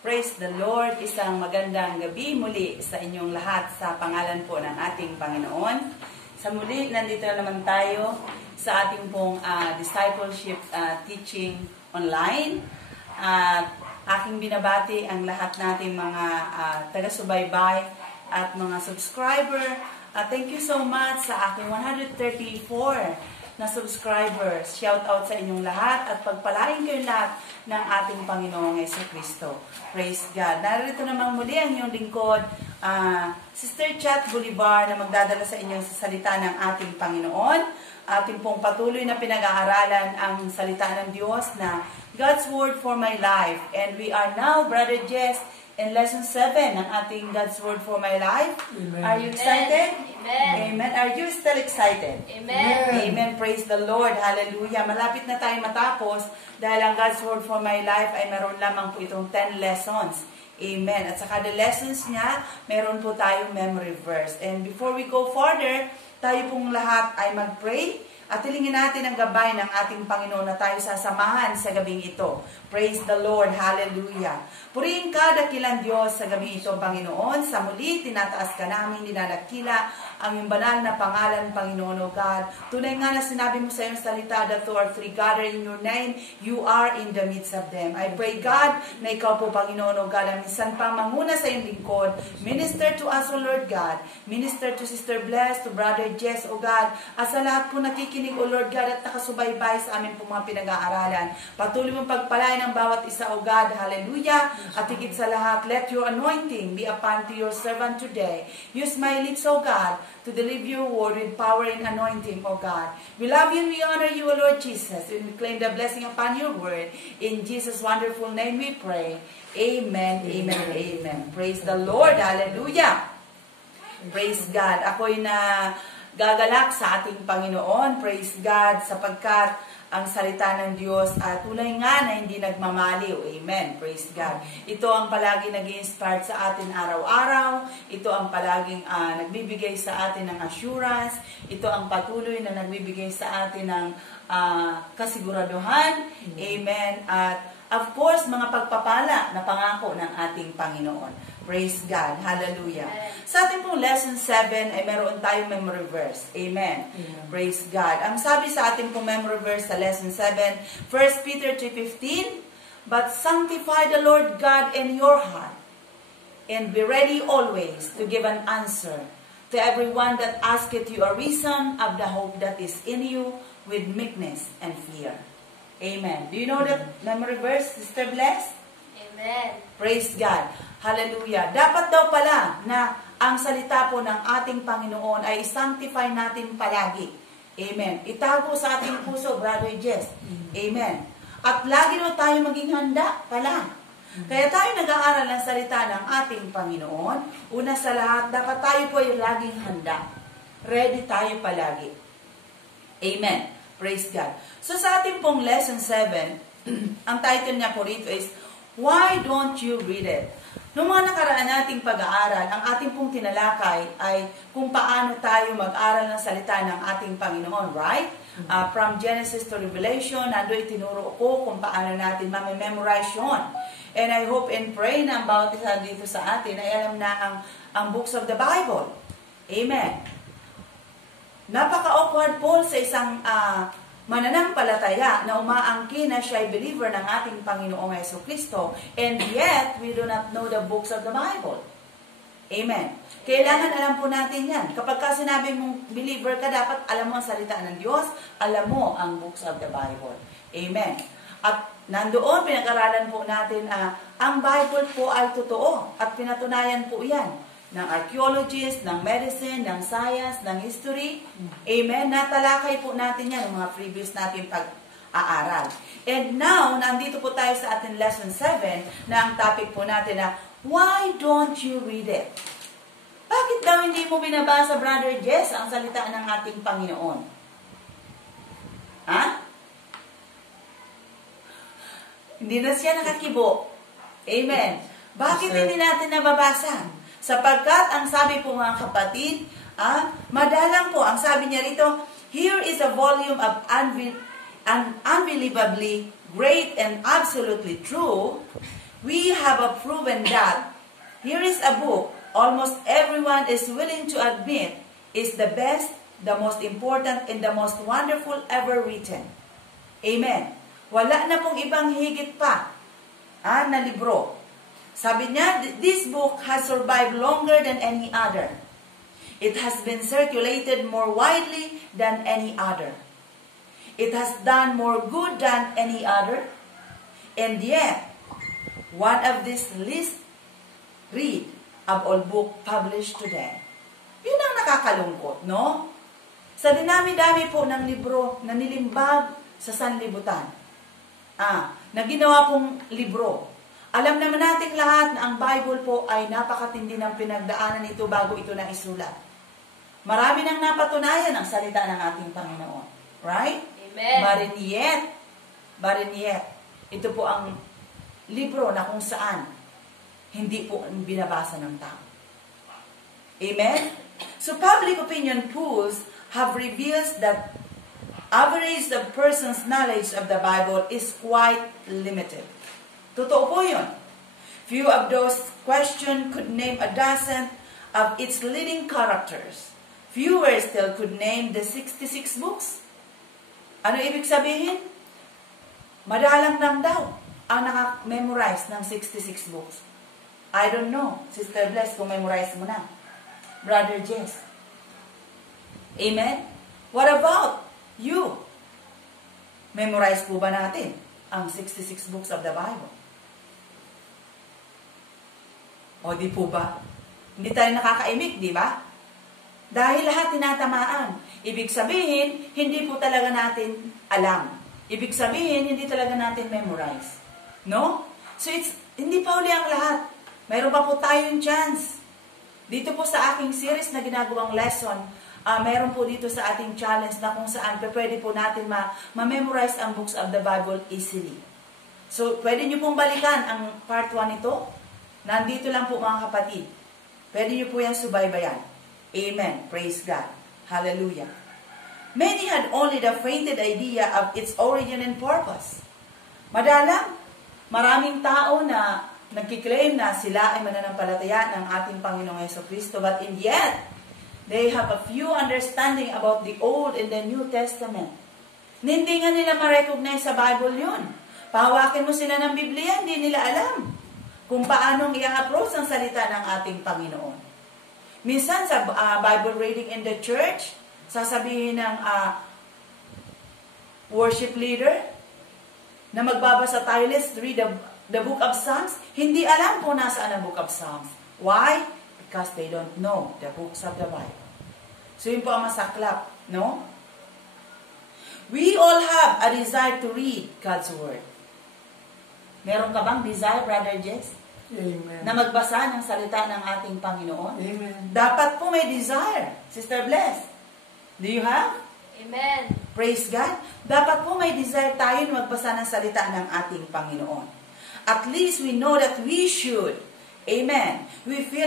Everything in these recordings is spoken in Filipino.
Praise the Lord. Isang magandang gabi muli sa inyong lahat sa pangalan po ng ating Panginoon. Sa muli, nandito na naman tayo sa ating pong discipleship teaching online. Aking binabati ang lahat nating mga taga-subaybay at mga subscriber. Thank you so much sa aking 134 na subscribers. Shout out sa inyong lahat at pagpalain kayo lahat ng ating Panginoong Jesucristo. Praise God. Narito naman muli ang inyong lingkod, Sister Chat Bolivar, na magdadala sa inyo sa salita ng ating Panginoon. Ating pong patuloy na pinag-aaralan ang salita ng Diyos na God's Word for My Life. And we are now, Brother Jess, in lesson 7 ng ating God's Word for My Life. Amen. Are you excited? Amen. Amen. Are you still excited? Amen. Amen. Praise the Lord. Hallelujah. Malapit na tayo matapos dahil ang God's Word for My Life ay meron lamang po itong 10 lessons. Amen. At sa kada lessons niya, meron po tayong memory verse. And before we go further, tayo pong lahat ay mag-pray. At hilingin natin ang gabay ng ating Panginoon na tayo sasamahan sa gabing ito. Praise the Lord. Hallelujah. Purihin ka, dakilang Diyos, sa gabi ito, Panginoon. Sa muli, tinataas ka namin, dinadakila ang iyong banal na pangalan, Panginoon, O God. Tunay nga na sinabi mo sa iyong salita, that two or three gather in your name, you are in the midst of them. I pray, God, na ikaw po, Panginoon, O God, ang minsan pa manguna sa iyong lingkod. Minister to us, O Lord God. Minister to Sister Bless, to Brother Jess, O God. At sa lahat po nakikinig, O Lord God, at nakasubaybay sa amin po mga pinag-aaralan. Patuloy mong pagpalain ang bawat isa, O God. Hallelujah. At higit sa lahat, let your anointing be upon to your servant today. Use my lips, O God, to deliver your word with power and anointing, O God. We love you and we honor you, O Lord Jesus. And we claim the blessing upon your word. In Jesus' wonderful name we pray. Amen, amen, amen. Praise the Lord. Hallelujah. Praise God. Ako'y na gagalak sa ating Panginoon. Praise God, sapagkat ang salita ng Diyos at tunay nga na hindi nagmamaliw. Amen. Praise God. Ito ang palagi nag-i-inspire sa atin araw-araw. Ito ang palaging nagbibigay sa atin ng assurance. Ito ang patuloy na nagbibigay sa atin ng kasiguraduhan. Amen. At of course, mga pagpapala na pangako ng ating Panginoon. Praise God. Hallelujah. Sa ating pong lesson 7 ay meron tayong memory verse. Amen. Praise God. Ang sabi sa ating pong memory verse sa lesson 7, 1 Peter 3:15, but sanctify the Lord God in your heart, and be ready always to give an answer to everyone that asketh you a reason of the hope that is in you with meekness and fear. Amen. Do you know that memory verse, Sister Bless? Amen. Praise God. Hallelujah. Dapat daw pala na ang salita po ng ating Panginoon ay sanctify natin palagi. Amen. Itago sa ating puso, Brother Jess. Amen. At lagi daw tayo maging handa pala. Kaya tayo nag-aaral ng salita ng ating Panginoon. Una sa lahat, dapat tayo po ay laging handa. Ready tayo palagi. Amen. Praise God. So sa ating pong lesson 7, ang title niya po rito is, Why don't you read it? Noong mga nakaraan nating pag-aaral, ang ating pong tinalakay ay kung paano tayo mag-aral ng salita ng ating Panginoon, right? From Genesis to Revelation, nando itinuro ko kung paano natin mamememorize yun. And I hope and pray na ang bawat isa dito sa atin ay alam na ang books of the Bible. Amen. Napaka-awkward po sa isang mananampalataya na umaangkin na siya ay believer ng ating Panginoong Jesucristo, and yet we do not know the books of the Bible. Amen. Kailangan alam po natin yan. Kapag ka sinabi mong believer ka, dapat alam mo ang salita ng Diyos, alam mo ang books of the Bible. Amen. At nandoon, pinag-aralan po natin ang Bible po ay totoo at pinatunayan po yan ng archaeologists, ng medicine, ng science, ng history. Amen. Natalakay po natin yan, ng mga previous natin pag-aaral. And now, nandito po tayo sa ating lesson 7 na ang topic po natin na, why don't you read it? Bakit daw hindi mo binabasa, Brother Jess, ang salita ng ating Panginoon? Ha? Hindi na siya nakakibo. Amen. Bakit hindi natin nababasa? Sapagkat, ang sabi po mga kapatid, madalang po, ang sabi niya rito, here is a volume of unbelievably great and absolutely true, we have proven that here is a book almost everyone is willing to admit is the best, the most important, and the most wonderful ever written. Amen. Wala na pong ibang higit pa na libro. Sabi niya, this book has survived longer than any other. It has been circulated more widely than any other. It has done more good than any other. And yet, one of these least read of all book published today. Yun ang nakakalungkot, no? Sa dinami-dami po ng libro na nilimbag sa sanlibutan, na ginawa pong libro, alam naman nating lahat na ang Bible po ay napakatindi ng pinagdaanan nito bago ito na isulat. Marami nang napatunayan ang salita ng ating Panginoon. Right? Amen. But yet, ito po ang libro na kung saan hindi po binabasa ng tao. Amen? So public opinion polls have revealed that average of person's knowledge of the Bible is quite limited. Totoo po yun. Few of those questioned could name a dozen of its leading characters. Fewer still could name the 66 books. Ano ibig sabihin? Madalang lang daw ang naka-memorize ng 66 books. I don't know, Sister Bless, kung memorize mo na. Brother Jess. Amen? What about you? Memorize po ba natin ang 66 books of the Bible? O di po ba? Hindi tayo nakakaimik, di ba? Dahil lahat tinatamaan. Ibig sabihin, hindi po talaga natin alam. Ibig sabihin, hindi talaga natin memorize. No? So, hindi pa uli ang lahat. Mayroon pa po tayong chance. Dito po sa aking series na ginagawang lesson, mayroon po dito sa ating challenge na kung saan pwede po natin ma-memorize ang books of the Bible easily. So, pwede nyo pong balikan ang part 1 nito. Nandito lang po mga kapatid. Pwede nyo po yan subaybayan. Amen. Praise God. Hallelujah. Many had only the fainted idea of its origin and purpose. Madalang, maraming tao na nagkiklaim na sila ay mananampalataya ng ating Panginoong Jesucristo, but in yet, they have a few understanding about the Old and the New Testament. Hindi nga nila ma-recognize sa Bible yun. Pahawakin mo sila ng Biblia, hindi nila alam kung paanong i-approach ang salita ng ating Panginoon. Minsan sa Bible reading in the church, sasabihin ng worship leader na magbabasa tayo, let's read the book of Psalms. Hindi alam kung nasaan ang book of Psalms. Why? Because they don't know the books of the Bible. So yun po ang masaklap, no? We all have a desire to read God's Word. Meron ka bang desire, Brother Jess? Amen. Na magbasa ng salita ng ating Panginoon? Amen. Dapat po may desire. Sister Bless, do you have? Amen. Praise God. Dapat po may desire tayo na magbasa ng salita ng ating Panginoon. At least we know that we should. Amen. We feel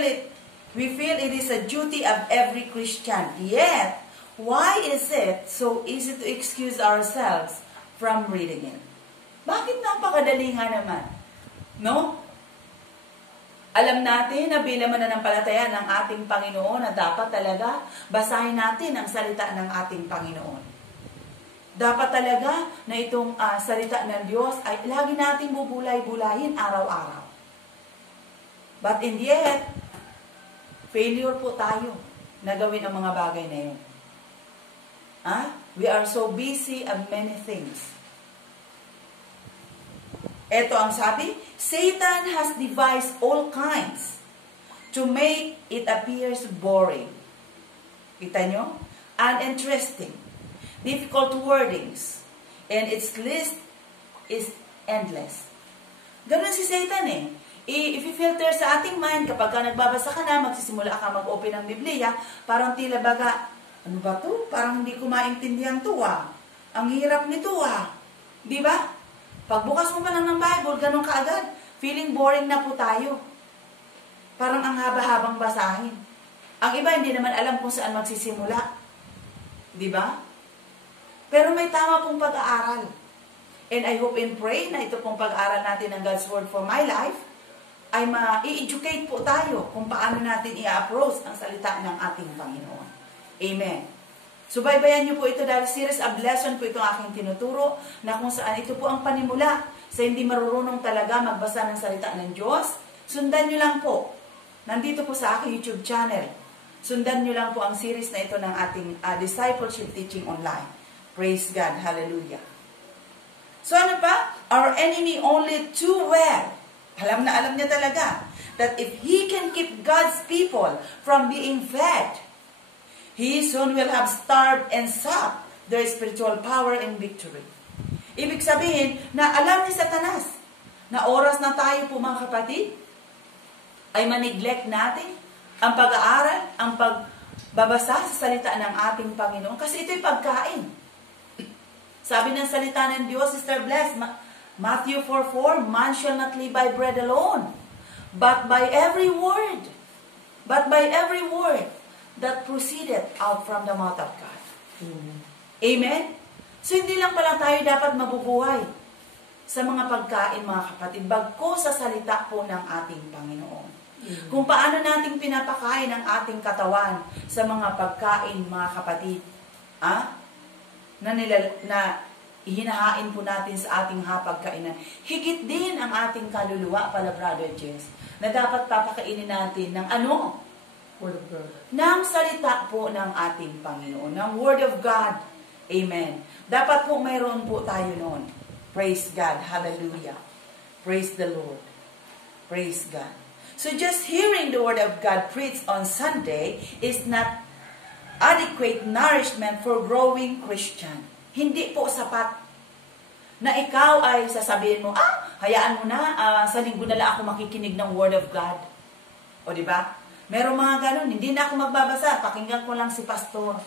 it is a duty of every Christian. Yet, why is it so easy to excuse ourselves from reading it? Bakit napakadali nga naman? No? Alam natin na bilang mananampalataya ng ating Panginoon na dapat talaga basahin natin ang salita ng ating Panginoon. Dapat talaga na itong salita ng Diyos ay lagi nating bubulay-bulayin araw-araw. But in the end, failure po tayo na gawin ang mga bagay na yun. We are so busy of many things. Ito ang sabi, Satan has devised all kinds to make it appears boring. Kita nyo? Uninteresting. Difficult wordings. And its list is endless. Ganun si Satan eh. I-filter sa ating mind kapag ka nagbabasa ka na, magsisimula ka mag-open ng Biblia, parang tila baga, ano ba to? Parang hindi ko maintindihan to Ang hirap nito Di ba? Pagbukas mo pa lang ng Bible, ganun kaagad. Feeling boring na po tayo. Parang ang haba-habang basahin. Ang iba hindi naman alam kung saan magsisimula. Di ba? Pero may tama pong pag-aaral. And I hope and pray na ito pong pag-aaral natin ng God's Word for My Life ay ma-educate po tayo kung paano natin i-approach ang salita ng ating Panginoon. Amen. Subaybayan niyo po ito dahil series of lesson po itong aking tinuturo na kung saan ito po ang panimula sa hindi marunong talaga magbasa ng salita ng Diyos. Sundan niyo lang po. Nandito po sa aking YouTube channel. Sundan niyo lang po ang series na ito ng ating discipleship teaching online. Praise God. Hallelujah. So ano pa? Our enemy only too well. Alam na alam niya talaga that if he can keep God's people from being fed, he soon will have starved and sapped their spiritual power and victory. Ibig sabihin na alam ni Satanas na oras na tayo po mga kapatid ay maneglect natin ang pag-aaral, ang pagbabasa sa salita ng ating Panginoon kasi ito'y pagkain. Sabi ng salita ng Diyos, Sister Bless, Matthew 4:4, man shall not live by bread alone, but by every word that proceeded out from the mouth of God. Amen? So, hindi lang pala tayo dapat mabubuhay sa mga pagkain, mga kapatid, bagko sa salita po ng ating Panginoon. Kung paano nating pinapakain ang ating katawan sa mga pagkain, mga kapatid, na hinahain po natin sa ating hapagkainan. Higit din ang ating kaluluwa pala, Brother Jess, na dapat papakainin natin ng ano? Word of God. Ng salita po ng ating Panginoon, ng Word of God. Amen. Dapat po mayroon po tayo noon. Praise God. Hallelujah. Praise the Lord. Praise God. So just hearing the Word of God preached on Sunday is not adequate nourishment for growing Christian. Hindi po sapat na ikaw ay sasabihin mo, hayaan mo na, sa linggo na lang ako makikinig ng Word of God. O diba? Merong mga ganun, hindi na ako magbabasa, pakinggan ko lang si pastor.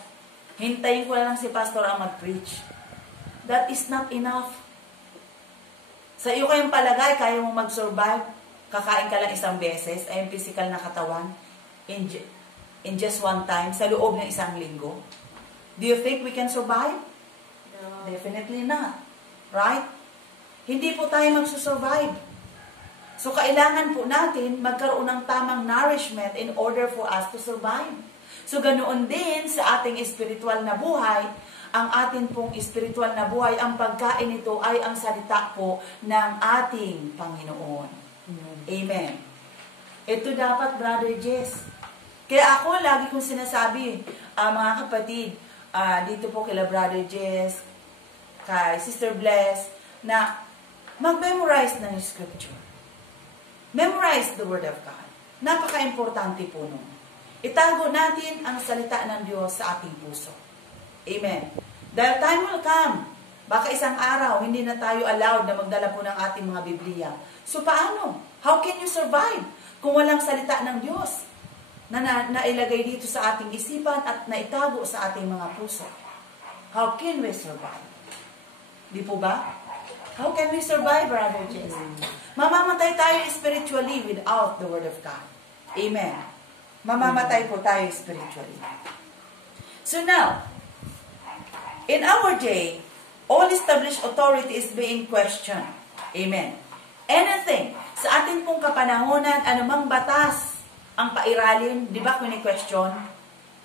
Hintayin ko lang si pastor ang mag-preach. That is not enough. Sa iyo kayong palagay, kaya mo mag-survive, kakain ka lang isang beses, ay yung physical na katawan, in just one time, sa loob ng isang linggo. Do you think we can survive? No. Definitely not. Right? Hindi po tayo magsusurvive. So, kailangan po natin magkaroon ng tamang nourishment in order for us to survive. So, ganoon din sa ating spiritual na buhay, ang ating pong spiritual na buhay, ang pagkain nito ay ang salita po ng ating Panginoon. Amen. Ito dapat, Brother Jess. Kaya ako, lagi kong sinasabi, mga kapatid, dito po kila Brother Jess, kay Sister Bless, na mag-memorize ng Scripture. Memorize the Word of God. Napaka-importante po nun. Itago natin ang salita ng Diyos sa ating puso. Amen. Dahil time will come, baka isang araw, hindi na tayo allowed na magdala po ng ating mga Biblia. So paano? How can you survive kung walang salita ng Diyos na nailagay dito sa ating isipan at naitago sa ating mga puso? How can we survive? Di po ba? How can we survive, Brother Jess? Mamamatay tayo spiritually without the Word of God. Amen. Mamamatay po tayo spiritually. So now, in our day, all established authority is being questioned. Amen. Anything, sa ating pong kapanahonan, anumang batas ang pairalin, di ba kuni-question?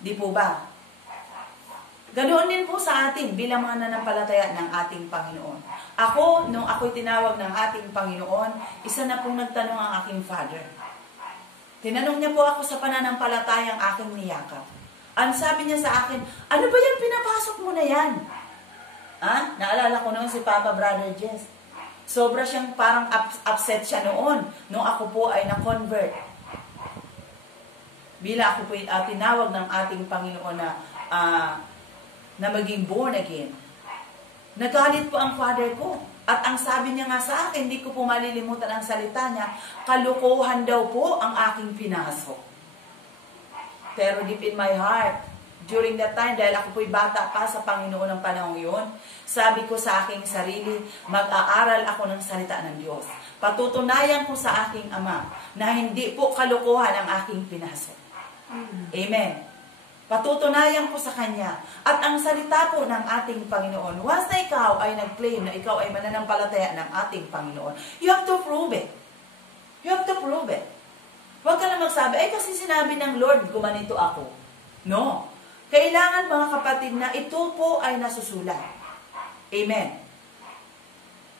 Di po ba? Ganoon din po sa atin bilang mga nanampalataya ng ating Panginoon. Ako, nung ako'y tinawag ng ating Panginoon, isa na pong nagtanong ang aking father. Tinanong niya po ako sa pananampalatayang aking niyakap. Ang sabi niya sa akin, ano ba yung pinapasok mo na yan? Naalala ko noon si Papa Brother Jess. Sobra siyang parang upset siya noon nung ako po ay na-convert. Bila ako po tinawag ng ating Panginoon na maging born again. Nagalit po ang father ko. At ang sabi niya nga sa akin, hindi ko po malilimutan ang salita niya, kalukuhan daw po ang aking pinasok. Pero deep in my heart, during that time, dahil ako po'y bata pa sa Panginoon ng panahon yun, sabi ko sa aking sarili, mag-aaral ako ng salita ng Diyos. Patutunayan ko sa aking Ama na hindi po kalukuhan ang aking pinasok. Amen. Patutunayan ko sa Kanya. At ang salita po ng ating Panginoon, once na ikaw ay nag-claim na ikaw ay mananampalataya ng ating Panginoon, you have to prove it. You have to prove it. Huwag ka lang magsabi, kasi sinabi ng Lord, gumanito ako. No. Kailangan mga kapatid na ito po ay nasusulat. Amen.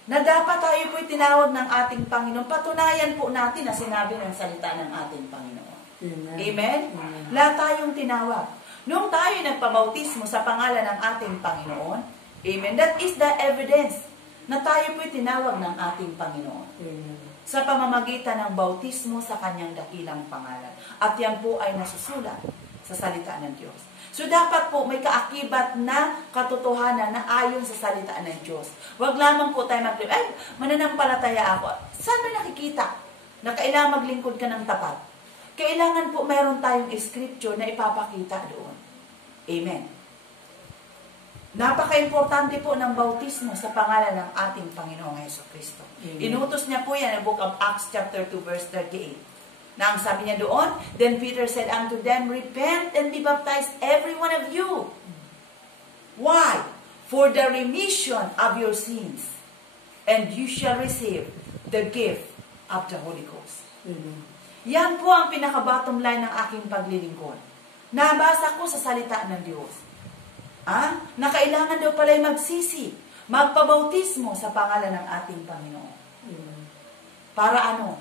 Na dapat tayo po'y tinawag ng ating Panginoon. Patunayan po natin na sinabi ng salita ng ating Panginoon. Amen? Amen? Lahat tayong tinawag. Nung tayo nagpabautismo sa pangalan ng ating Panginoon, amen, that is the evidence na tayo po'y tinawag ng ating Panginoon. Amen. Sa pamamagitan ng bautismo sa kanyang dakilang pangalan. At yan po ay nasusulat sa salita ng Diyos. So dapat po may kaakibat na katotohanan na ayon sa salita ng Diyos. Huwag lamang po tayo mananampalataya ako. Saan mo nakikita na kailangan maglingkod ka ng tapat? Kailangan po meron tayong scripture na ipapakita doon. Amen. Napaka-importante po ng bautismo sa pangalan ng ating Panginoong Jesucristo. Inutos niya po yan, ang book of Acts chapter 2 verse 38. Na ang sabi niya doon, then Peter said unto them, repent and be baptized every one of you. Why? For the remission of your sins. And you shall receive the gift of the Holy Ghost. Yan po ang pinaka-bottom line ng aking paglilingkod. Nabasa ko sa salita ng Diyos. Na kailangan daw pala'y magsisi, magpabautismo sa pangalan ng ating Panginoon. Para ano?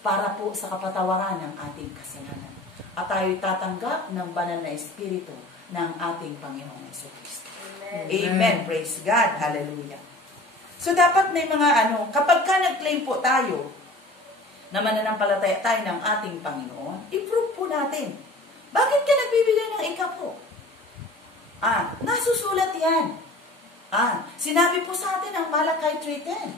Para po sa kapatawaran ng ating kasalanan. At tayo'y tatanggap ng banal na Espiritu ng ating Panginoong Jesucristo. Amen. Amen. Praise God. Hallelujah. So dapat may mga kapag ka nag-claim po tayo na mananampalataya tayo ng ating Panginoon, i-prove po natin. Bakit ka nagbibigay ng ikapo? Nasusulat yan. Sinabi po sa atin ang Malakay 3:10.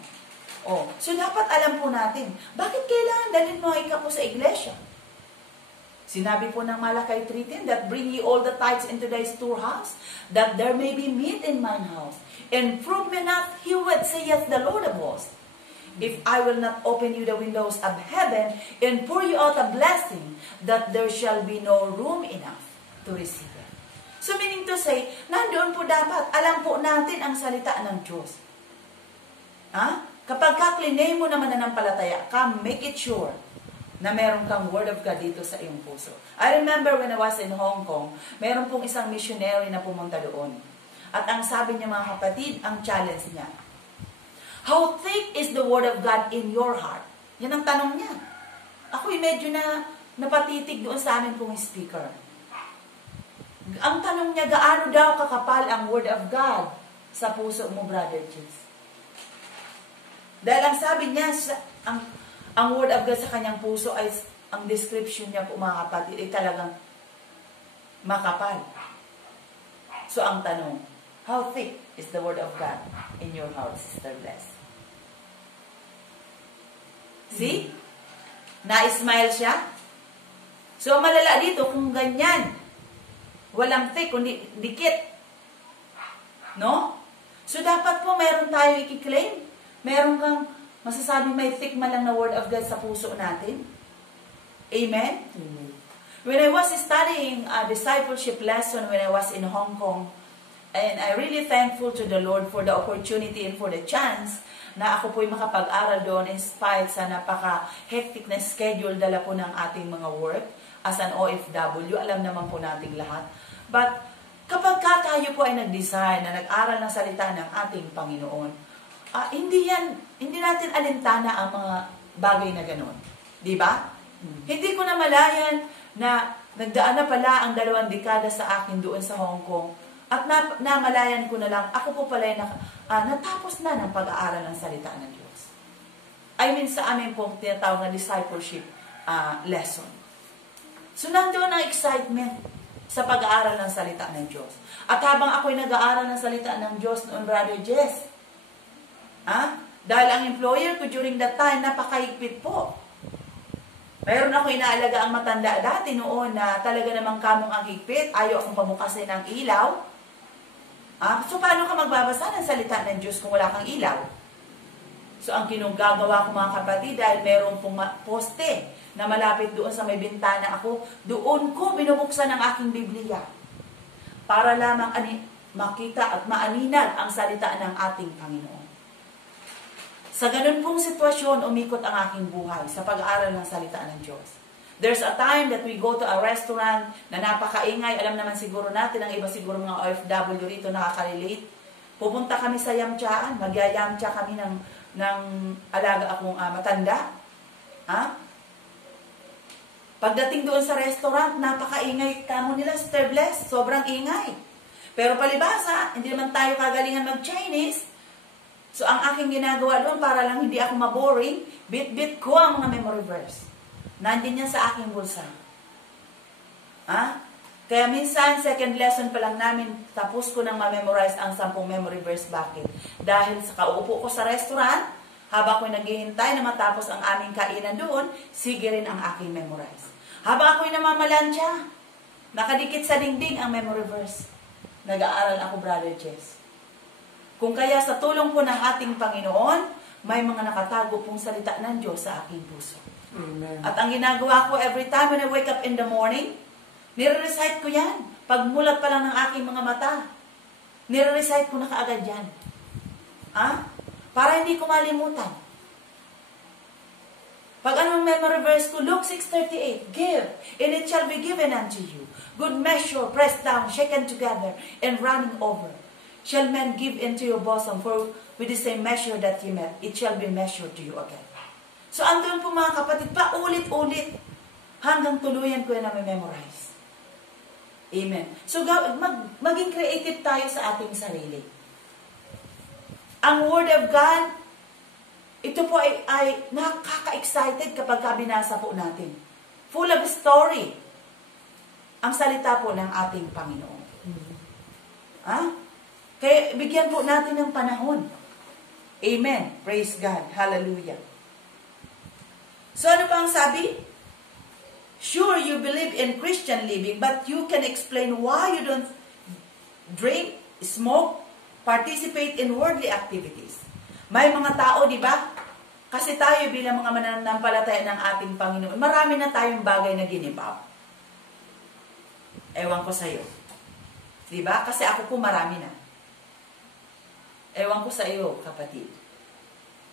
So dapat alam po natin, bakit kailangan dalhin mo ang ikapo sa iglesia? Sinabi po ng Malakay 3:10, that bring ye all the tithes into thy storehouse, that there may be meat in mine house. And prove me not he what saith the Lord of hosts, if I will not open you the windows of heaven, and pour you out a blessing, that there shall be no room enough to receive it. So meaning to say, nandoon po dapat, alam po natin ang salita ng Diyos. Kapag kaklinay mo naman na mananampalataya ka, make it sure na meron kang Word of God dito sa iyong puso. I remember when I was in Hong Kong, meron pong isang missionary na pumunta doon. At ang sabi niya mga kapatid, ang challenge niya, how thick is the Word of God in your heart? Yan ang tanong niya. Ako'y medyo napatitig doon sa amin pong speaker. Ang tanong niya, gaano daw kakapal ang Word of God sa puso mo, Brother Jess? Dahil ang sabi niya, ang Word of God sa kanyang puso ay, ang description niya po mga kapatid, ay talagang makapal. So ang tanong, how thick is the Word of God in your heart, Sister Bless? See? Na-smile siya. So malala dito kung ganyan. Walang thick, kundi dikit. No? So dapat po meron tayo i-claim. Meron kang masasabi may thick man lang na Word of God sa puso natin. Amen? Amen. When I was studying a discipleship lesson when I was in Hong Kong, and I really thankful to the Lord for the opportunity and for the chance na ako po'y makapag-aral doon in spite sa napaka-hectic na schedule dala po ng ating mga work as an OFW. Alam naman po nating lahat. But kapag tayo po ay nag-design na nag-aral ng salita ng ating Panginoon, hindi natin alintana ang mga bagay na gano'n. Di ba? Hindi ko na malayan na nagdaan na pala ang 2 dekada sa akin doon sa Hong Kong. At namalayan ko na lang, ako po pala natapos na ng pag-aaral ng salita ng Diyos. I mean, sa amin pong tinatawag na discipleship lesson. So, nandoon ang excitement sa pag-aaral ng salita ng Diyos. At habang ako'y nag-aaral ng salita ng Diyos noon, Brother Jess, dahil ang employer ko during that time, napakaigpit po. Mayroon ako inaalaga ang matanda dati noon na talaga namang kamong ang higpit, ayaw akong pamukasin ng ilaw. So, paano ka magbabasa ng salita ng Diyos kung wala kang ilaw? So, ang kinugagawa ko mga kapatid, dahil meron pong poste na malapit doon sa may bintana ako, doon ko binubuksan ang aking Biblia. para lamang makita at maaninag ang salita ng ating Panginoon. Sa ganun pong sitwasyon, umikot ang aking buhay sa pag-aaral ng salita ng Diyos. There's a time that we go to a restaurant na napakaingay. Alam naman siguro natin, ang iba siguro mga OFW rito nakaka-relate. Pupunta kami sa yamchaan, magyayamcha kami ng alaga akong matanda. Pagdating doon sa restaurant, napakaingay kamo nila, Sister Bless, sobrang ingay. Pero palibasa, hindi naman tayo kagalingan mag-Chinese. So, ang aking ginagawa doon, para lang hindi ako maboring, bit-bit ko ang mga memory verse. Nandyan yan sa aking bulsa. Kaya minsan, second lesson pa lang namin, tapos ko nang ma-memorize ang 10 memory verse. Bakit? Dahil sa kaupo ko sa restaurant, habang ako'y naghihintay na matapos ang aming kainan doon, sige rin ang aking memorize. Habang ako'y namamalansya, nakadikit sa dingding ang memory verse. Nag-aaral ako, Brother Jess. Kung kaya sa tulong po ng ating Panginoon, may mga nakatago pong salita ng Diyos sa aking puso. Amen. At ang ginagawa ko every time when I wake up in the morning, nire-recite ko yan. Pagmulat pa lang ng aking mga mata, nire-recite ko na kaagad yan. Para hindi ko malimutan. Pag anong memory verse ko, Luke 6:38, give, and it shall be given unto you. Good measure, pressed down, shaken together, and running over. Shall men give into your bosom, for with the same measure that ye met, it shall be measured to you again. So, andun po mga kapatid, paulit-ulit, hanggang tuluyan ko yan na memorize. Amen. So, maging creative tayo sa ating sarili. Ang Word of God, ito po ay nakaka-excited kapag binasa po natin. Full of story. Ang salita po ng ating Panginoon. Kaya bigyan po natin ng panahon. Amen. Praise God. Hallelujah. So ano pa ang sabi? Sure, you believe in Christian living, but you can explain why you don't drink, smoke, participate in worldly activities. May mga tao, di ba? Kasi tayo bilang mga mananampalataya ng ating Panginoon, marami na tayong bagay na ginibab. Ewan ko sa'yo. Di ba? Kasi ako po marami na. Ewan ko sa iyo, kapatid.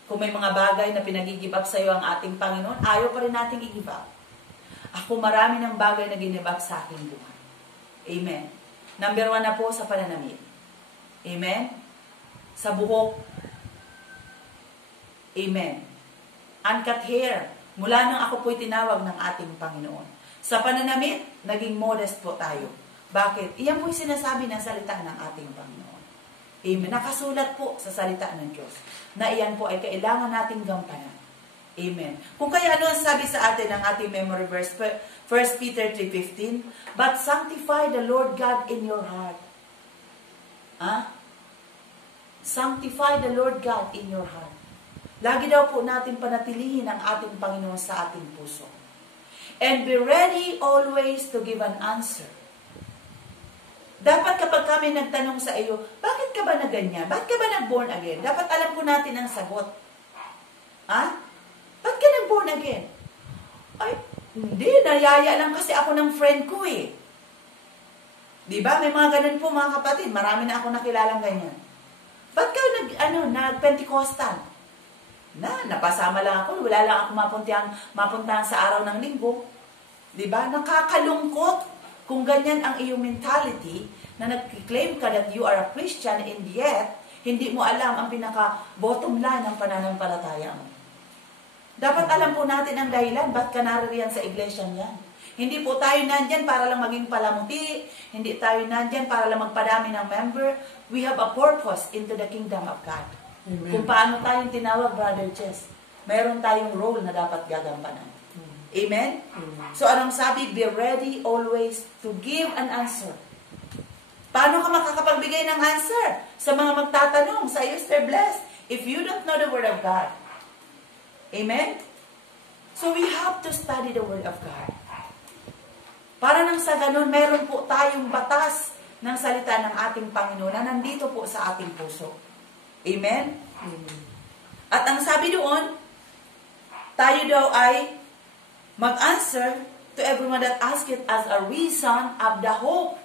Kung may mga bagay na pinag-give up sa iyo ang ating Panginoon, ayaw pa rin nating i-give up. Ako marami ng bagay na give up sa aking buhay. Amen. Number 1 na po sa pananamit. Amen. Sa buhok. Amen. Uncut hair. Mula nang ako po'y tinawag ng ating Panginoon. Sa pananamit, naging modest po tayo. Bakit? Iyan po'y sinasabi ng salita ng ating Panginoon. Amen. Nakasulat po sa salita ng Diyos na iyan po ay kailangan nating gampanan. Amen. Kung kaya ano ang sabi sa atin ng ating memory verse, 1 Peter 3:15, but sanctify the Lord God in your heart. Sanctify the Lord God in your heart. Lagi daw po natin panatilihin ang ating Panginoon sa ating puso. And be ready always to give an answer. Dapat kapag kami nagtanong sa iyo, bakit ka ba na ganyan? Bakit ka ba nag-born again? Dapat alam po natin ang sagot. Bakit ka nag-born again? Ay, hindi, nayaya lang kasi ako ng friend ko eh. Diba? May mga ganun po mga kapatid. Marami na ako nakilalang ganyan. Bakit ka nag-Pentecostal? Napasama lang ako. Wala lang ako mapuntahan sa araw ng linggo. Diba? Nakakalungkot. Kung ganyan ang iyong mentality, na nag-claim ka that you are a Christian and yet, hindi mo alam ang pinaka-bottom line ng pananampalataya mo. Dapat alam po natin ang dahilan, ba't ka naririyan sa iglesia niyan? Hindi po tayo nandyan para lang maging palamuti, hindi tayo nandyan para lang magpadami ng member. We have a purpose into the kingdom of God. Amen. Kung paano tayong tinawag, Brother Chess, mayroon tayong role na dapat gagampanan. Amen? So, anong sabi? Be ready always to give an answer. Paano ka makakapagbigay ng answer sa mga magtatanong sa iyo, Sister Bless, if you don't know the Word of God? Amen? So, we have to study the Word of God. Para nang sa ganun, meron po tayong batas ng salita ng ating Panginoon na nandito po sa ating puso. Amen? At ang sabi doon, tayo daw ay mag-answer to everyone that asketh as a reason of the hope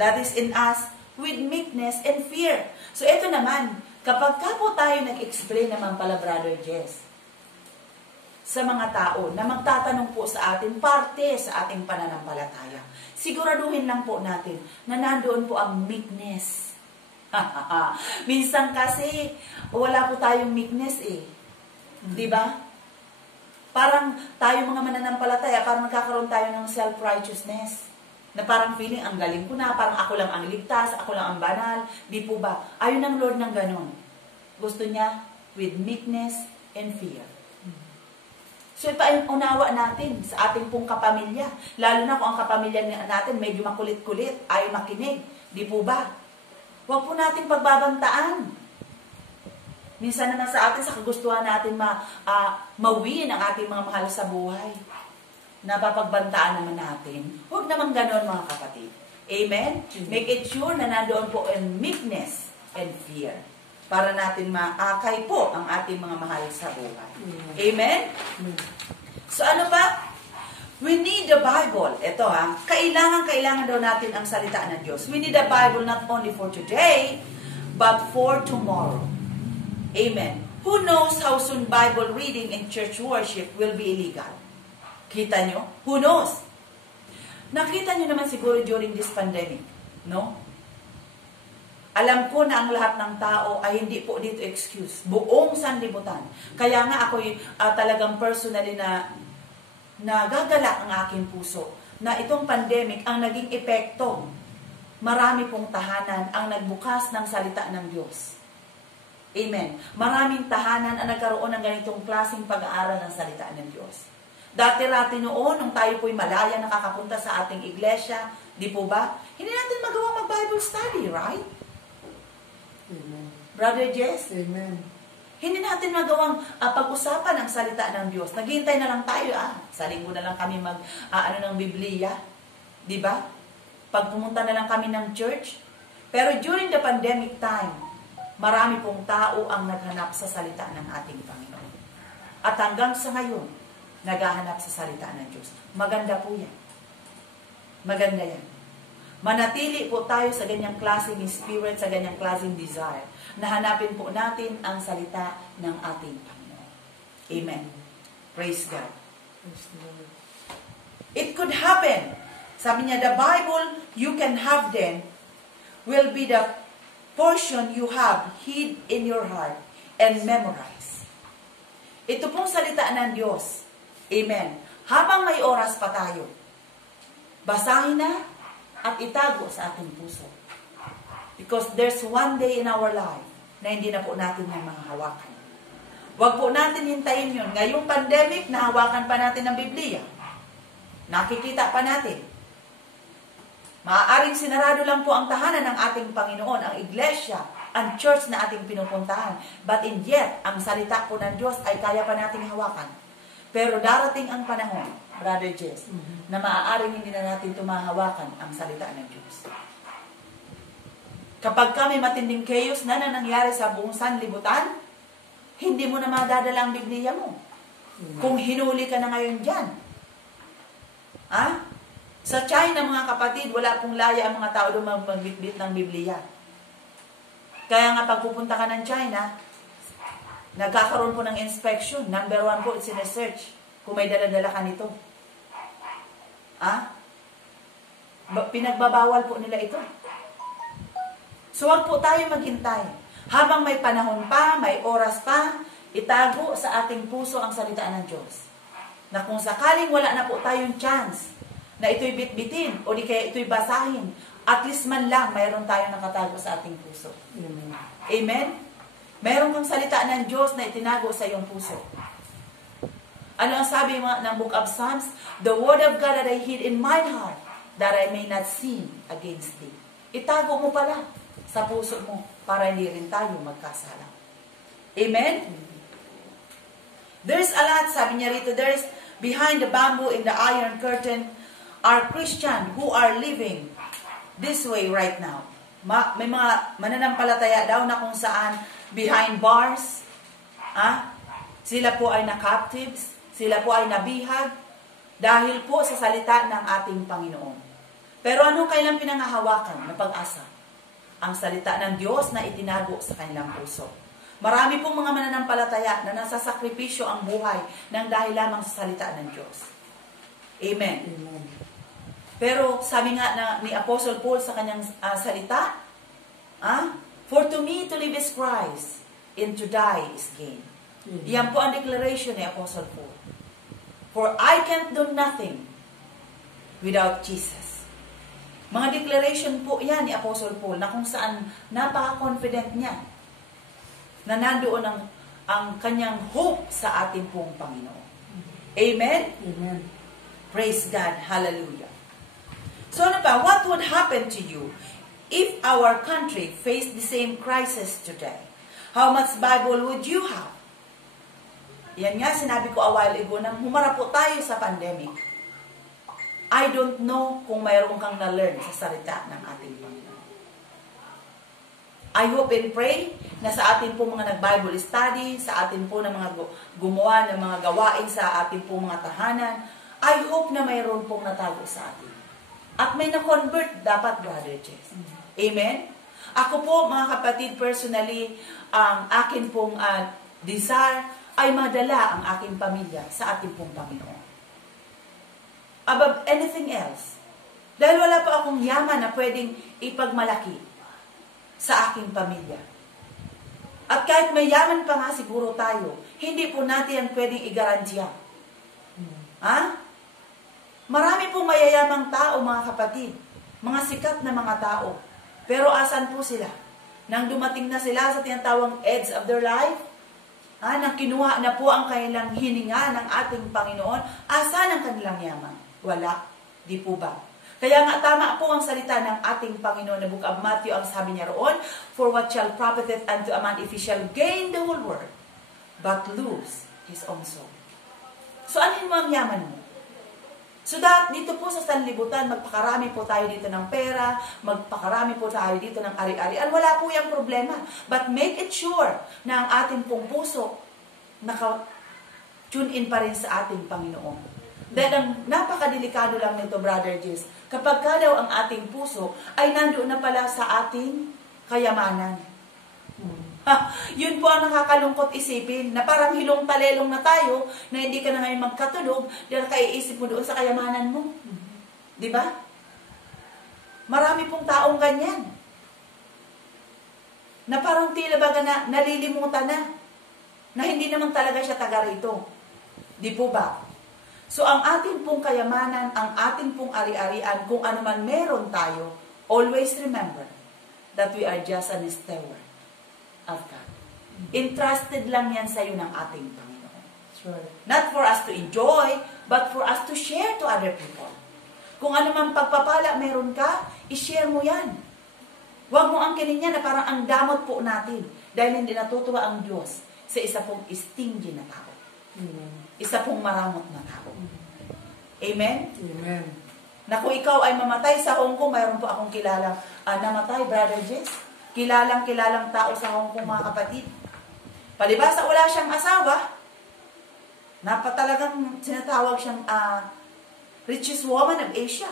that is in us with meekness and fear. So ito naman, kapag ka po tayo nag-explain naman pala, Brother Jess, sa mga tao na magtatanong po sa atin, parte sa ating pananampalataya, siguraduhin lang po natin na nandoon po ang meekness. Minsan kasi, wala po tayong meekness eh. Di ba? Parang tayo mga mananampalataya, parang nagkakaroon tayo ng self-righteousness. Na parang feeling, ang galing ko na, parang ako lang ang ligtas, ako lang ang banal. Di po ba? Ayaw ng Lord ng ganon. Gusto niya with meekness and fear. So ito ay unawa natin sa ating pong kapamilya. Lalo na kung ang kapamilya natin medyo makulit-kulit, ay makinig. Di po ba? Huwag po natin pagbabantaan. Minsan naman sa atin, sa kagustuhan natin mawin ang ating mga mahal sa buhay. Napapagbantaan naman natin. Huwag naman ganon, mga kapatid. Amen? Make it sure na nandoon po in meekness and fear. Para natin maakay po ang ating mga mahal sa buhay. Amen? So ano pa? We need the Bible. Ito kailangan daw natin ang salita ng Diyos. We need the Bible not only for today, but for tomorrow. Amen. Who knows how soon Bible reading and church worship will be illegal? Kita nyo? Who knows? Nakita nyo naman siguro during this pandemic, no? Alam ko na ang lahat ng tao ay hindi po dito excuse. Buong sanlibutan. Kaya nga ako talagang personally na nagagalak ang aking puso na itong pandemic ang naging epekto. Marami pong tahanan ang nagbukas ng salita ng Diyos. Amen. Maraming tahanan ang nagkaroon ng ganitong klaseng pag-aaral ng salita ng Diyos. Dati-rati noon, nung tayo po'y malaya nakakapunta sa ating iglesia, di po ba? Hindi natin magawa mag-Bible study, right? Amen. Brother Jess? Amen. Hindi natin magawang pag-usapan ang salita ng Diyos. Naghihintay na lang tayo, sa linggo na lang kami ng Biblia. Di ba? Pag pumunta na lang kami ng church. Pero during the pandemic time, marami pong tao ang naghanap sa salita ng ating Panginoon. At hanggang sa ngayon, naghahanap sa salita ng Diyos. Maganda po yan. Maganda yan. Manatili po tayo sa ganyang klaseng spirit, sa ganyang klaseng desire, na hanapin po natin ang salita ng ating Panginoon. Amen. Praise God. It could happen. Sabi niya, the Bible you can have then will be the portion you have hid in your heart and memorize. Ito pong salita ng Diyos. Amen. Habang may oras pa tayo, basahin na at itago sa ating puso. Because there's one day in our life na hindi na po natin yung mahahawakan. Huwag po natin hintayin yun. Ngayong pandemic, nahawakan pa natin ang Biblia. Nakikita pa natin. Maaaring sinarado lang po ang tahanan ng ating Panginoon, ang iglesia, ang church na ating pinupuntahan. But in yet, ang salita po ng Diyos ay kaya pa nating hawakan. Pero darating ang panahon, Brother Jess, na maaaring hindi na natin tumahawakan ang salita ng Diyos. Kapag kami matinding chaos na nangyari sa buong sanlibutan, hindi mo na madadala ang Biblia mo. Kung hinuli ka na ngayon dyan. Sa China, mga kapatid, wala pong laya ang mga tao doon magbitbit ng Biblia. Kaya nga pag pupunta ka ng China, nagkakaroon po ng inspection. Number 1 po, sinesearch kung may dala-dala ka nito. Pinagbabawal po nila ito. So, wag po tayo maghintay. Habang may panahon pa, may oras pa, itago sa ating puso ang salita ng Diyos. Na kung sakaling wala na po tayong chance na ito'y bitbitin o di kaya ito'y basahin, at least man lang mayroon tayong nakatago sa ating puso. Amen. Amen? Mayroon kang salita ng Diyos na itinago sa iyong puso. Ano ang sabi ng Book of Psalms? The word of God that I hid in my heart, that I may not sin against thee. Itago mo pala sa puso mo para hindi rin tayo magkasala. Amen? There's a lot, sabi niya rito, there's behind the bamboo in the iron curtain are Christians who are living this way right now. May mga mananampalataya daw na kung saan behind bars, sila po ay na-captives, sila po ay nabihag dahil po sa salita ng ating Panginoon. Pero ano kailang pinangahawakan na pag-asa? Ang salita ng Diyos na itinago sa kanilang puso. Marami pong mga mananampalataya na nasasakripisyo ang buhay ng dahil lamang sa salita ng Diyos. Amen. Amen. Pero sabi nga ni Apostle Paul sa kanyang salita, for to me to live is Christ, and to die is gain. Amen. Yan po ang declaration ni Apostle Paul. For I can't do nothing without Jesus. Mga declaration po yan ni Apostle Paul na kung saan napaka-confident niya na nandoon ang kanyang hope sa ating pong Panginoon. Amen? Amen. Praise God. Hallelujah. So ano pa, what would happen to you if our country faced the same crisis today? How much Bible would you have? Yan nga, sinabi ko a while ago, nang humarap po tayo sa pandemic. I don't know kung mayroon kang na-learn sa salita ng ating Panginoon. I hope and pray na sa atin po mga nag-Bible study, sa atin po na mga gumawa ng mga gawain sa atin po mga tahanan, I hope na mayroon pong natago sa atin. At may na-convert dapat, Brother Jess. Amen? Ako po, mga kapatid, personally, ang akin pong desire ay madala ang aking pamilya sa ating pong Panginoon. Above anything else. Dahil wala pa akong yaman na pwedeng ipagmalaki sa aking pamilya. At kahit may yaman pa nga siguro tayo, hindi po natin yan pwedeng igarantiya. Marami pong mayayamang tao, mga kapatid. Mga sikat na mga tao. Pero asan po sila? Nang dumating na sila sa tinatawang edge of their life, nang kinuha na po ang kanilang hininga ng ating Panginoon, asan ang kanilang yaman? Wala. Di po ba? Kaya nga tama po ang salita ng ating Panginoon na Book of Matthew, ang sabi niya roon, for what shall profiteth unto a man if he shall gain the whole world, but lose his own soul. So anin mo ang yaman mo? So dito po sa sanlibutan, magpakarami po tayo dito ng pera, magpakarami po tayo dito ng ari-arian. Wala po yung problema. But make it sure na ang ating pong puso naka-tune in pa rin sa ating Panginoon. Dahil ang napakadelikado lang nito, Brother Jess, kapag ka daw ang ating puso ay nandoon na pala sa ating kayamanan. Yun po ang nakakalungkot isipin, na parang hilong talelong na tayo, na hindi ka na ngayon magkatulog, dahil kaiisip mo doon sa kayamanan mo. Di ba? Marami pong taong ganyan. Na parang tila baga na nalilimutan na hindi naman talaga siya taga rito. Di po ba? So ang ating pong kayamanan, ang ating pong ari-arian, kung ano man meron tayo, always remember that we are just an steward of God. Entrusted lang yan sa iyo ng ating Panginoon. Sure. Not for us to enjoy, but for us to share to other people. Kung ano man pagpapala meron ka, i-share mo yan. Huwag mo angkinin yan na parang ang damot po natin dahil hindi natutuwa ang Diyos sa isa pong stingy na tao. Isa pong maramot na tao. Amen? Amen. Na kung ikaw ay mamatay sa Hong Kong, mayroon po akong kilala namatay, Brother Jess. Kilalang tao sa Hong Kong, mga kapatid. Palibasa, wala siyang asawa. Napatalagang sinatawag siyang richest woman of Asia.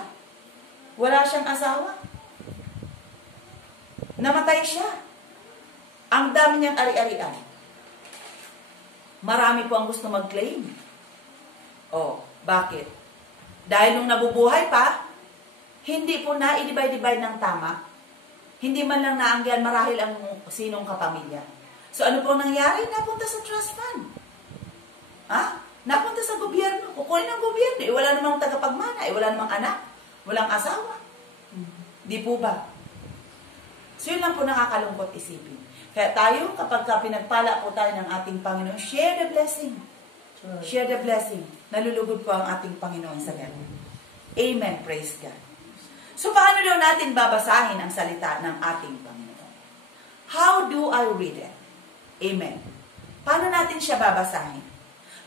Wala siyang asawa. Namatay siya. Ang dami niyang ari-arian. Marami po ang gusto mag-claim. Bakit? Dahil nung nabubuhay pa, hindi po na i-divide ng tama. Hindi man lang naanggan marahil ang sinong kapamilya. So ano po nangyari? Napunta sa trust fund. Napunta sa gobyerno. Kukunin ng gobyerno. Wala namang tagapagmana. Wala namang anak. Walang asawa. Di po ba? So yun lang po nakakalungkot isipin. Kaya tayo, kapag pinagpala po tayo ng ating Panginoon, share the blessing. Sure. Share the blessing. Nalulugod po ang ating Panginoon sa ganun. Amen. Praise God. So, paano daw natin babasahin ang salita ng ating Panginoon? How do I read it? Amen. Paano natin siya babasahin?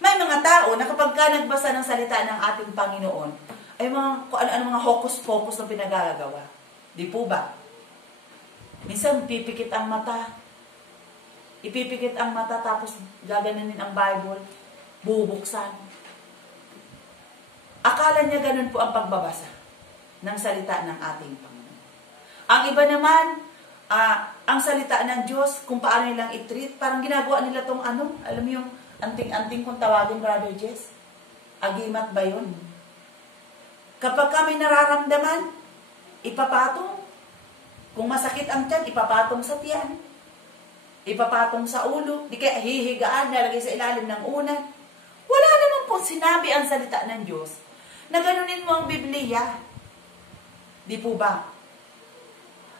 May mga tao na kapag ka nagbasa ng salita ng ating Panginoon, ay kung ano mga hocus-pocus na pinagagawa. Di po ba? Minsan, pipikit ang mata. Ipipikit ang mata tapos gaganunin ang Bible. Bubuksan. Akala niya ganun po ang pagbabasa ng salita ng ating Panginoon. Ang iba naman, ang salita ng Diyos, kung paano nilang i-treat, parang ginagawa nila tong alam mo yung anting-anting kung tawagin, Brother Jess? Agimat ba yun? Kapag kami nararamdaman, ipapatong. Kung masakit ang tiyan, ipapatong sa tiyan. Ipapatong sa ulo. Di kaya hihigaan, lalagay sa ilalim ng unan. Wala naman pong sinabi ang salita ng Diyos na ganunin mo ang Biblia. Di po ba?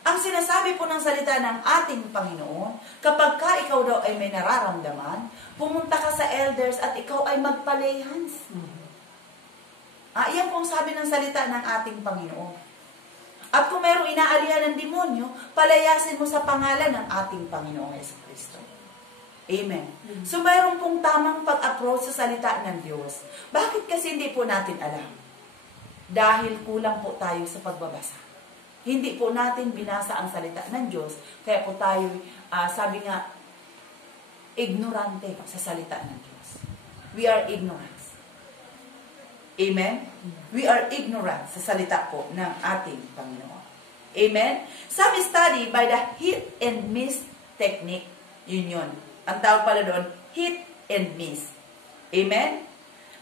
Ang sinasabi po ng salita ng ating Panginoon, kapag ka ikaw daw ay may nararamdaman, pumunta ka sa elders at ikaw ay magpa-lay hands. Iyan pong sabi ng salita ng ating Panginoon. At kung mayroong inaalihan ng demonyo, palayasin mo sa pangalan ng ating Panginoong Jesucristo. Amen. So mayroon pong tamang pag-approach sa salita ng Diyos. Bakit kasi hindi po natin alam? Dahil kulang po tayo sa pagbabasa. Hindi po natin binasa ang salita ng Diyos, kaya po tayo, sabi nga, ignorante sa salita ng Diyos. We are ignorant. Amen? We are ignorant sa salita po ng ating Panginoon. Amen? Some study by the hit and miss technique. Yun. Ang tawag pala doon, hit and miss. Amen?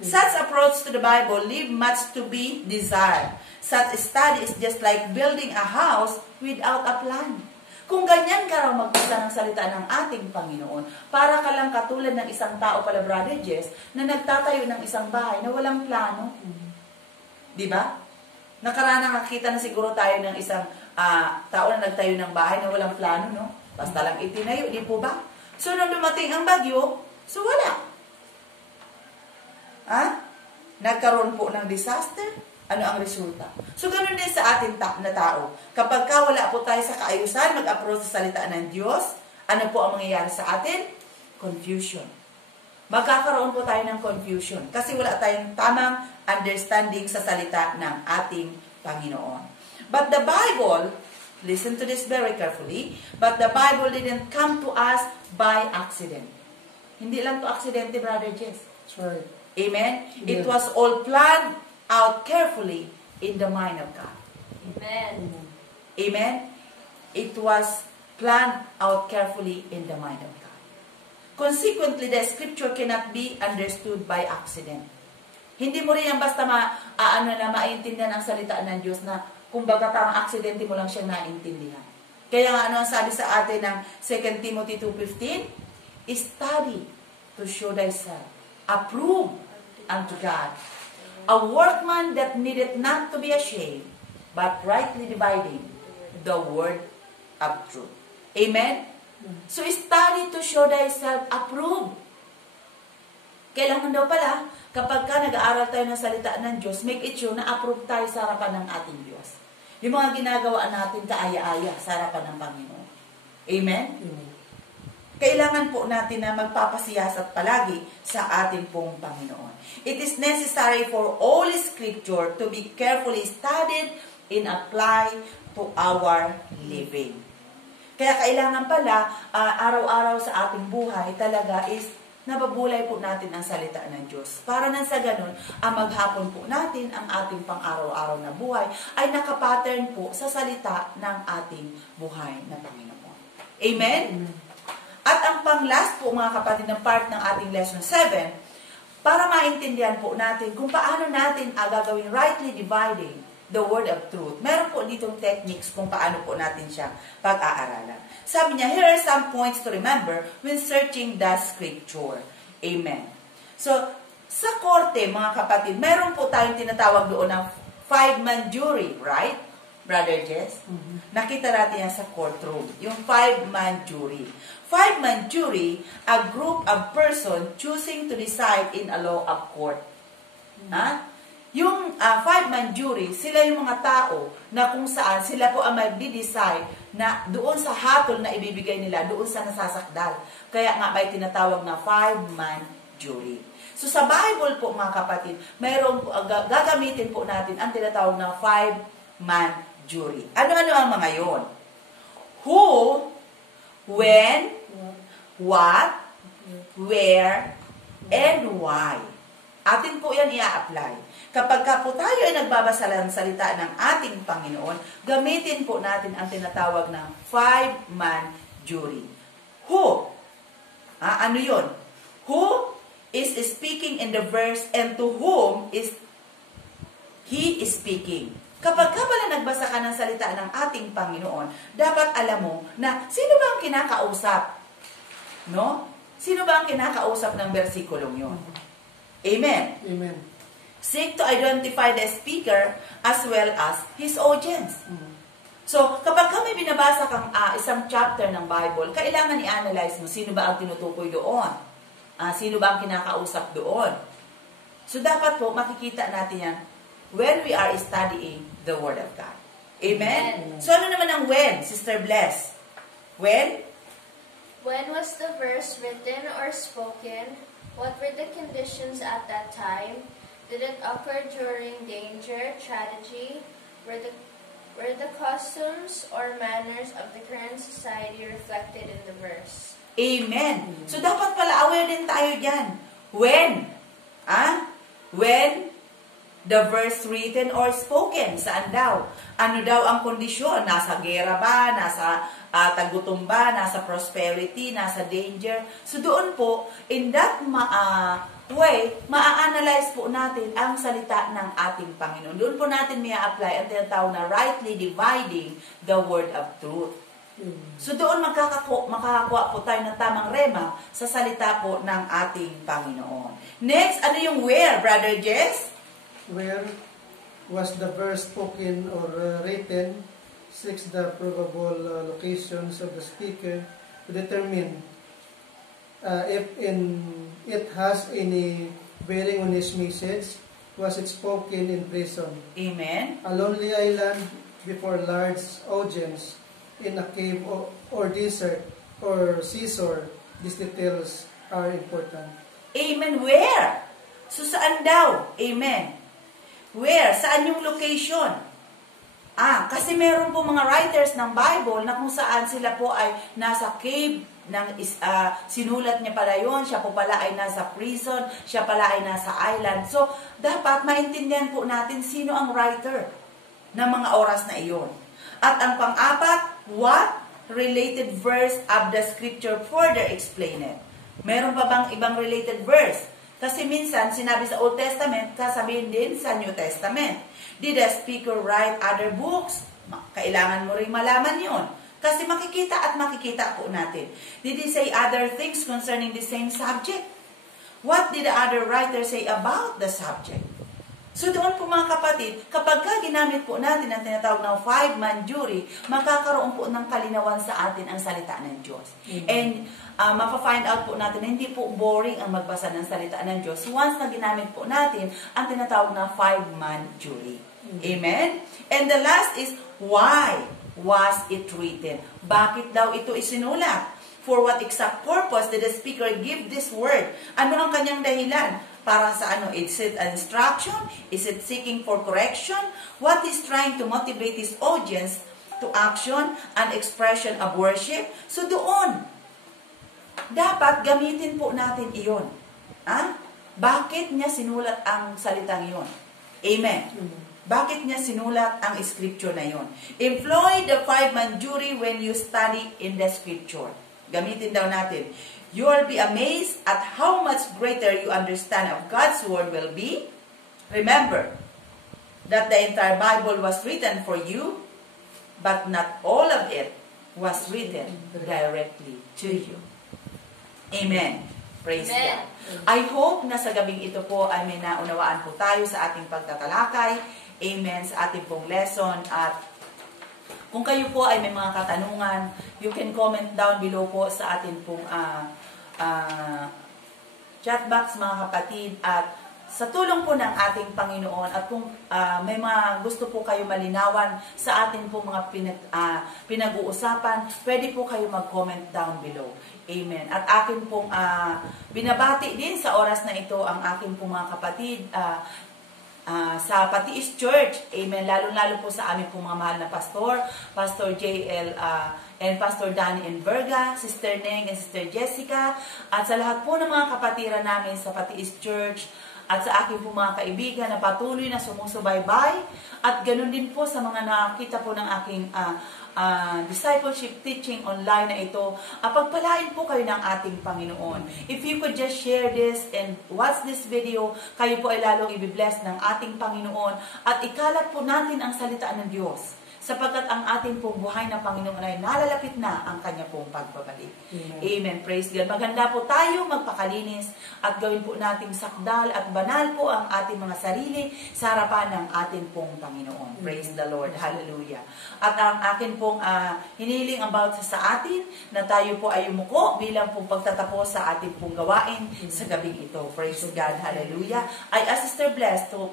Such approach to the Bible leave much to be desired. Such study is just like building a house without a plan. Kung ganyan ka raw magbasa ng salita ng ating Panginoon, para ka lang katulad ng isang tao pala, Brother Jess, na nagtatayo ng isang bahay na walang plano. Di ba? Nakakita na siguro tayo ng isang tao na nagtayo ng bahay na walang plano, no? Basta lang itinayo, di po ba? So, nung dumating ang bagyo, so wala. Nagkaroon po ng disaster. Ano ang resulta? So, ganun din sa ating na tao. Kapag wala po tayo sa kaayusan, mag-approach sa salita ng Diyos, ano po ang mangyayari sa atin? Confusion. Magkakaroon po tayo ng confusion kasi wala tayong tamang understanding sa salita ng ating Panginoon. But the Bible, listen to this very carefully, but the Bible didn't come to us by accident. Hindi lang to aksidente, Brother Jess. That's right. Amen? Yeah. It was all planned out carefully in the mind of God. Amen. Amen? It was planned out carefully in the mind of God. Consequently, the scripture cannot be understood by accident. Hindi mo rin yan basta maintindihan ang salita ng Diyos na kumbaga parang aksidente mo lang siyang naintindihan. Kaya nga ano ang sabi sa atin ng 2 Timothy 2:15? Study to show thyself approved unto God, a workman that needeth not to be ashamed, but rightly dividing the word of truth. Amen? So, study to show thyself approved. Kailangan daw pala, kapag nag-aaral tayo ng salita ng Diyos, make it sure na approve tayo sa harapan ng ating Diyos. Yung mga ginagawa natin kaaya-aya sa harapan ng Panginoon. Amen? Amen. Kailangan po natin na magpapasiyasat palagi sa ating pong Panginoon. It is necessary for all Scripture to be carefully studied and applied to our living. Kaya kailangan pala, araw-araw sa ating buhay talaga is nababulay po natin ang salita ng Diyos. Para nang sa ganun, maghapon po natin ang ating pang-araw-araw na buhay ay nakapattern po sa salita ng ating buhay na Panginoon. Amen? At ang pang-last po mga kapatid ng part ng ating lesson 7, para maintindihan po natin kung paano natin gagawin rightly dividing the word of truth. Meron po ditong techniques kung paano po natin siya pag-aaralan. Sabi niya, here are some points to remember when searching the scripture. Amen. So, sa korte, mga kapatid, meron po tayong tinatawag doon ng 5-man jury, right? Brother Jess? Nakita natin yan sa courtroom. Yung 5-man jury. 5-man jury, a group of person choosing to decide in a law of court. Yung 5-man jury, sila yung mga tao na kung saan sila po ang magdi-decide na doon sa hatol na ibibigay nila, doon sa nasasakdal. Kaya nga may tinatawag na 5-man jury. So sa Bible po mga kapatid, mayroong gagamitin po natin ang tinatawag na 5-man jury. Ano-ano ang mga yon? Who, when, what, where, and why. Atin po yan i-apply. Kapag ka po tayo ay nagbabasa ng salita ng ating Panginoon, gamitin po natin ang tinatawag ng 5-man jury. Who? Ano yun? Who is speaking in the verse and to whom is he is speaking? Kapag ka pala nagbasa ka ng salita ng ating Panginoon, dapat alam mo na sino ba ang kinakausap? No? Sino ba ang kinakausap ng versikulong yun? Amen. Amen. Seek to identify the speaker as well as his audience. So, kapag kami binabasa kang isang chapter ng Bible, kailangan i-analyze mo sino ba ang tinutukoy doon. Sino ba ang kinakausap doon. So, dapat po makikita natin yan when we are studying the Word of God. Amen? So, ano naman ang when, Sister Bless? When? When was the verse written or spoken? What were the conditions at that time? Did it occur during danger, tragedy? Were the customs or manners of the current society reflected in the verse? Amen. So, dapat pala aware din tayo dyan. When? When the verse written or spoken? Saan daw? Ano daw ang kondisyon? Nasa gera ba? Nasa tagutom ba? Nasa prosperity? Nasa danger? So, doon po, in that way, maa-analyze po natin ang salita ng ating Panginoon. Doon po natin may apply ang tinatawag na rightly dividing the word of truth. So doon makakakuha po tayo ng tamang rema sa salita po ng ating Panginoon. Next, ano yung where, Brother Jess? Where was the verse spoken or written? 6. The probable locations of the speaker to determine if it has any bearing on his message. Was it spoken in prison? Amen. A lonely island before large audience, in a cave or desert or seashore. These details are important. Amen. Where? So saan daw? Amen. Where? Saan yung location? Kasi meron po mga writers ng Bible na kung saan sila po ay nasa cave, sinulat niya pala yun, siya po pala ay nasa prison, siya pala ay nasa island. So, dapat maintindihan po natin sino ang writer ng mga oras na iyon. At ang pang-apat, what related verse of the scripture further explained? Meron pa bang ibang related verse? Kasi minsan, sinabi sa Old Testament, kasabihin din sa New Testament. Did the speaker write other books? Kailangan mo rin malaman yun. Kasi makikita at makikita po natin. Did he say other things concerning the same subject? What did the other writer say about the subject? So doon po mga kapatid, kapag ginamit po natin ang tinatawag ng 5-man jury, makakaroon po ng kalinawan sa atin ang salita ng Diyos. And mapa-find out po natin na hindi po boring ang magbasa ng salita ng Diyos once na ginamit po natin ang tinatawag na 5-man jury. Amen? And the last is, why was it written? Bakit daw ito isinulat? For what exact purpose did the speaker give this word? Ano ang kanyang dahilan? Para sa ano? Is it an instruction? Is it seeking for correction? What is trying to motivate his audience to action and expression of worship? So doon, dapat gamitin po natin iyon. Bakit niya sinulat ang salitang iyon? Amen. Bakit niya sinulat ang scripture na iyon? Employ the 5-man jury when you study in the scripture. Gamitin daw natin. You will be amazed at how much greater you understand of God's word will be. Remember that the entire Bible was written for you, but not all of it was written directly to you. Amen. Praise God. I hope na sa gabing ito po ay may naunawaan po tayo sa ating pagtatalakay. Amen. Sa ating pong lesson. At kung kayo po ay may mga katanungan, you can comment down below po sa ating pong chat box mga kapatid. At sa tulong po ng ating Panginoon at kung may mga gusto po kayo malinawan sa ating po mga pinag-uusapan, pwede po kayo mag-comment down below. Amen. At akin pong binabati din sa oras na ito ang aking pong mga kapatid sa Patiis Church. Amen. Lalo-lalo po sa aming pong mga mahal na pastor, Pastor JL and Pastor Danny Enverga, Sister Neng and Sister Jessica, at sa lahat po ng mga kapatiran namin sa Patiis Church, at sa aking po mga kaibigan na patuloy na sumusubaybay, at ganun din po sa mga nakita po ng aking discipleship teaching online na ito. Pagpalain po kayo ng ating Panginoon. If you could just share this and watch this video, kayo po ay lalong ibibless ng ating Panginoon, at ikalat po natin ang salita ng Diyos, sapagkat ang ating pong buhay na Panginoon ay nalalapit na ang Kanya pong pagbabalik. Amen. Praise God. Maganda po tayo magpakalinis at gawin po nating sakdal at banal po ang ating mga sarili sa harapan ng ating pong Panginoon. Praise the Lord. Hallelujah. At ang akin pong hiniling about sa atin na tayo po ay umuko bilang pong pagtatapos sa ating pong gawain sa gabing ito. Praise God. Hallelujah. I ask Sister Bless to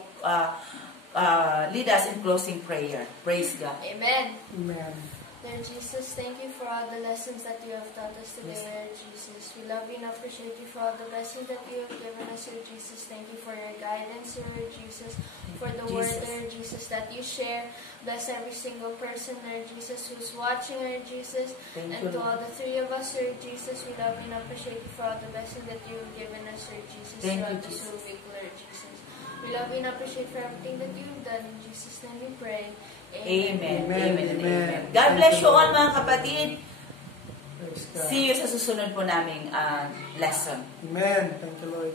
lead us in closing prayer. Praise God. Amen. Amen. Lord Jesus, thank you for all the lessons that you have taught us today, Yes. Lord Jesus. We love you and appreciate you for all the blessings that you have given us, Lord Jesus. Thank you for your guidance, Lord Jesus, for the word, Lord Jesus, that you share. Bless every single person, Lord Jesus, who's watching, Lord Jesus. Thank And you, to all Lord. the three of us, Lord Jesus, we love you and appreciate you for all the blessings that you have given us, Lord Jesus, Thank you, throughout this Jesus. whole week, Lord Jesus. We love you and appreciate for everything that you've done. In Jesus' name we pray. Amen. Amen. Amen. and Amen. Amen. God bless you all, mga kapatid. Praise God. See you sa susunod po naming lesson. Amen. Thank you, Lord.